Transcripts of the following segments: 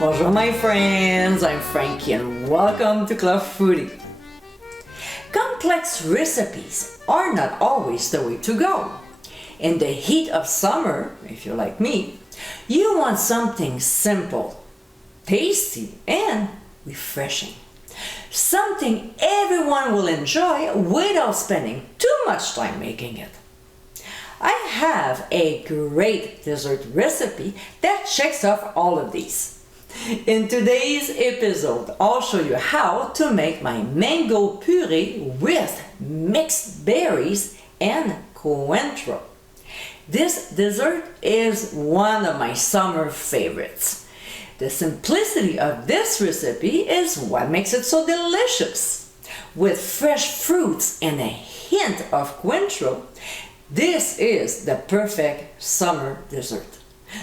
Bonjour my friends, I'm Frankie and welcome to Club Foodie. Complex recipes are not always the way to go. In the heat of summer, if you're like me, you want something simple, tasty, and refreshing. Something everyone will enjoy without spending too much time making it. I have a great dessert recipe that checks off all of these. In today's episode, I'll show you how to make my mango puree with mixed berries and cointreau. This dessert is one of my summer favorites. The simplicity of this recipe is what makes it so delicious. With fresh fruits and a hint of cointreau, this is the perfect summer dessert.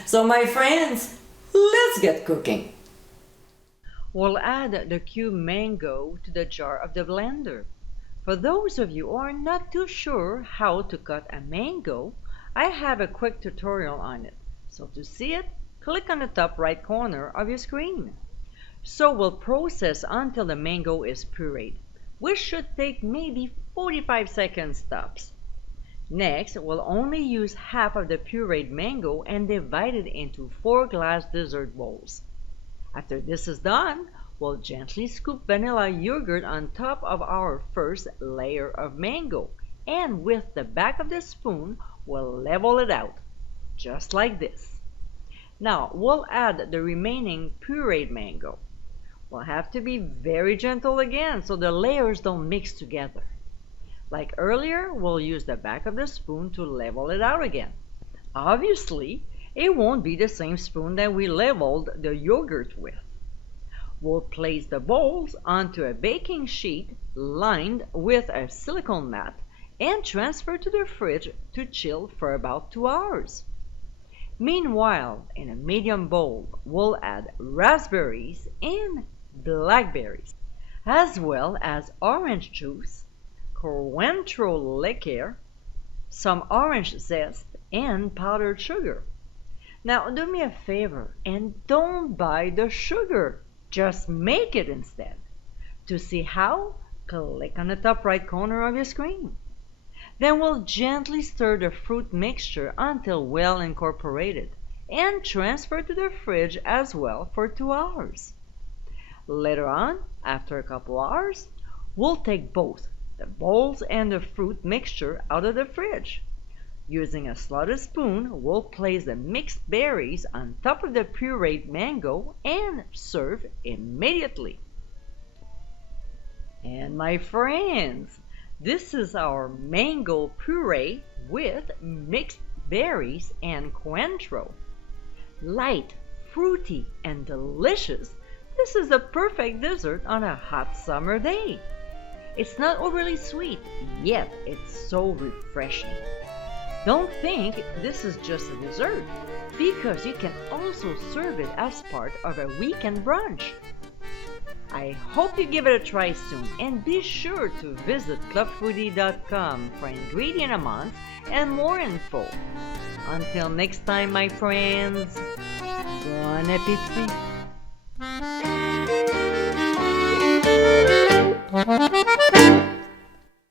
So my friends, let's get cooking. We'll add the cubed mango to the jar of the blender. For those of you who are not too sure how to cut a mango, I have a quick tutorial on it. So to see it, click on the top right corner of your screen. So we'll process until the mango is pureed, which should take maybe 45 seconds tops. Next, we'll only use half of the pureed mango and divide it into 4 glass dessert bowls. After this is done, we'll gently scoop vanilla yogurt on top of our first layer of mango, and with the back of the spoon, we'll level it out, just like this. Now, we'll add the remaining pureed mango. We'll have to be very gentle again so the layers don't mix together. Like earlier, we'll use the back of the spoon to level it out again. Obviously, it won't be the same spoon that we leveled the yogurt with. We'll place the bowls onto a baking sheet lined with a silicone mat and transfer to the fridge to chill for about 2 hours. Meanwhile, in a medium bowl, we'll add raspberries and blackberries, as well as orange juice, cointreau liqueur, some orange zest, and powdered sugar. Now do me a favor and don't buy the sugar, just make it instead. To see how, click on the top right corner of your screen. Then we'll gently stir the fruit mixture until well incorporated and transfer to the fridge as well for 2 hours. Later on, after a couple hours, we'll take both the bowls and the fruit mixture out of the fridge. Using a slotted spoon, we'll place the mixed berries on top of the pureed mango and serve immediately. And my friends, this is our mango puree with mixed berries and cointreau. Light, fruity, and delicious, this is the perfect dessert on a hot summer day. It's not overly sweet, yet it's so refreshing. Don't think this is just a dessert, because you can also serve it as part of a weekend brunch. I hope you give it a try soon, and be sure to visit clubfoodie.com for ingredient amounts and more info. Until next time, my friends, bon appétit!